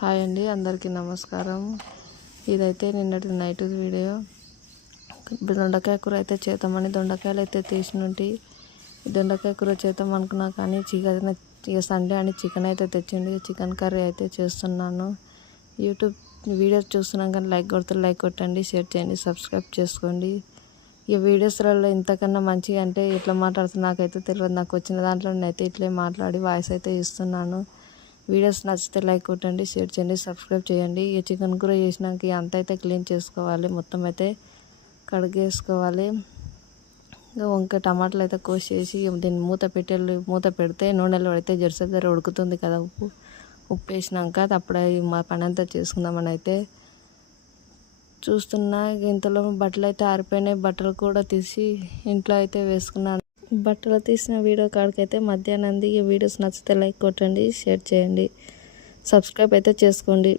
Hi అండి, అందరికీ నమస్కారం. ఇదైతే నిన్నటి నైట్ వీడియో. దొండకాయ కూర అయితే చేద్దామని దొండకాయలు అయితే తీసినుంటి. దొండకాయ కూర చేద్దాం అనుకున్నా కానీ చికెన్ ఇక సండే అని చికెన్ అయితే తెచ్చిండి. చికెన్ కర్రీ అయితే చేస్తున్నాను. యూట్యూబ్ వీడియోస్ చూస్తున్నాం కానీ లైక్ కొట్టండి, షేర్ చేయండి, సబ్స్క్రైబ్ చేసుకోండి. ఈ వీడియోస్లలో ఇంతకన్నా మంచిగా అంటే ఎట్లా మాట్లాడుతున్నా నాకైతే తెలియదు. నాకు వచ్చిన దాంట్లో నేనైతే ఇట్లే మాట్లాడి వాయిస్ అయితే ఇస్తున్నాను. వీడియోస్ నచ్చితే లైక్ కొట్టండి, షేర్ చేయండి, సబ్స్క్రైబ్ చేయండి. ఈ చికెన్ కూర చేసినాక అంత అయితే క్లీన్ చేసుకోవాలి, మొత్తం అయితే కడిగేసుకోవాలి. ఇంకా వంకాయ టమాటాలు అయితే కోసేసి దీన్ని మూత పెడితే నూనెలో పడితే జెర్సేపు దగ్గర ఉడుకుతుంది కదా. ఉప్పు వేసినాక అప్పుడు మా పని అంతా చేసుకుందామని అయితే చూస్తున్నా. ఇంతలో బట్టలు అయితే ఆరిపోయినాయి. బట్టలు కూడా తీసి ఇంట్లో అయితే వేసుకున్నాను. బట్టలు తీసిన వీడియో కాడికైతే మధ్యాహ్నం. ఈ వీడియోస్ నచ్చితే లైక్ కొట్టండి, షేర్ చేయండి, సబ్స్క్రైబ్ అయితే చేసుకోండి.